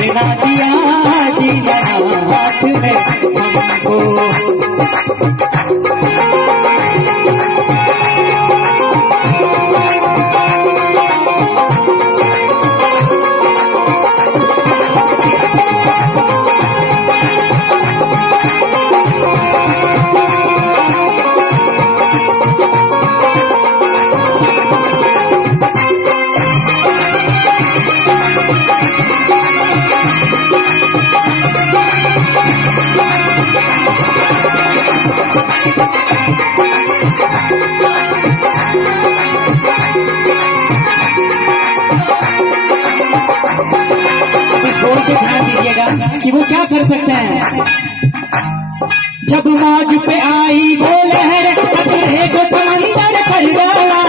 जितना दिया दीनानाथ ने हमको। कि वो क्या कर सकते हैं। जब मौज पे आई वो लहर खतरे को समंदर कर डाला।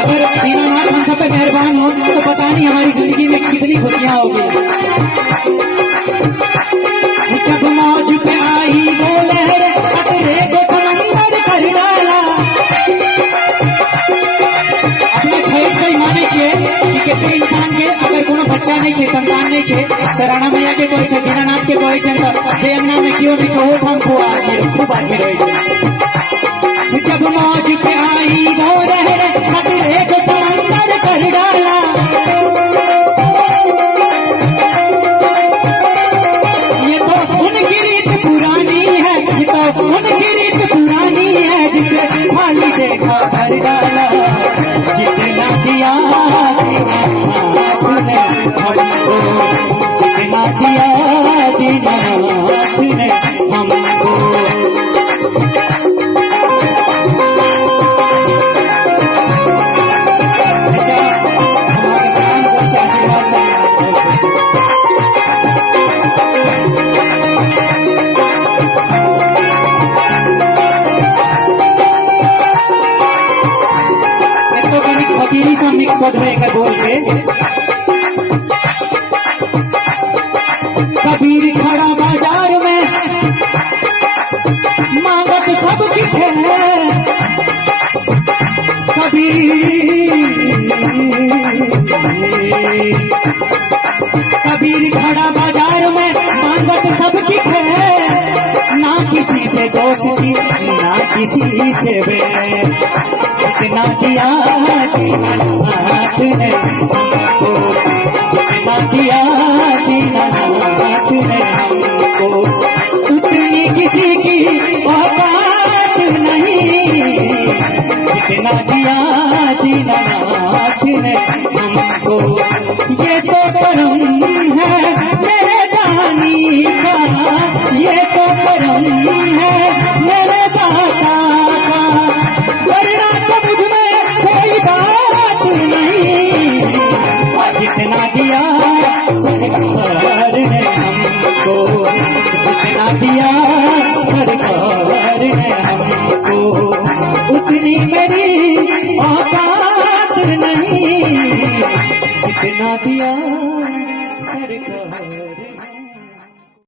अगर दीनानाथ हम सब पे मेहरबान हो तो पता नहीं हमारी जिंदगी में कितनी खुशियां होगी। जब मौज पे आई वो लहर खतरे को समंदर कर डाला। अपना छह सही माने छे कि कितने इंसान के अगर कोनो बच्चा नहीं छे, संतान नहीं छे तो राणा मैया के कोई छे, दीनानाथ के कोई छे तो जे अंगना में क्यों भी छोड़ हम को आगे खूब आगे रही। जब मौज पे आई वो लहर खतरे को समंदर कर डाला। ये तो उनकी रीत पुरानी है, ये तो उनकी रीत पुरानी है जिसे खाली देखा भर डाला। जितना दिया दीनानाथ ने हमको, जितना दिया दीनानाथ ने हमको। फकीरी सा मिक्स पढ़ रहे बोल के। कबीर खड़ा बाजार में मांगत सब किथे। कबीर खड़ा बाजार में मांगत सब किथे। ना किसी से दोस्ती ना किसी से बैर। जितना दिया दीनानाथ ने हमको, जितना दिया दीनानाथ ने हमको। उतनी किसी की औकात नहीं, जितना दिया दीनानाथ ने हमको। ये तो करम है मेरे दानी का, ये तो करम है मेरे दाता का। वरना तो मुझ में कोई बात नहीं। जितना दिया सरकार ने हमको, जितना दिया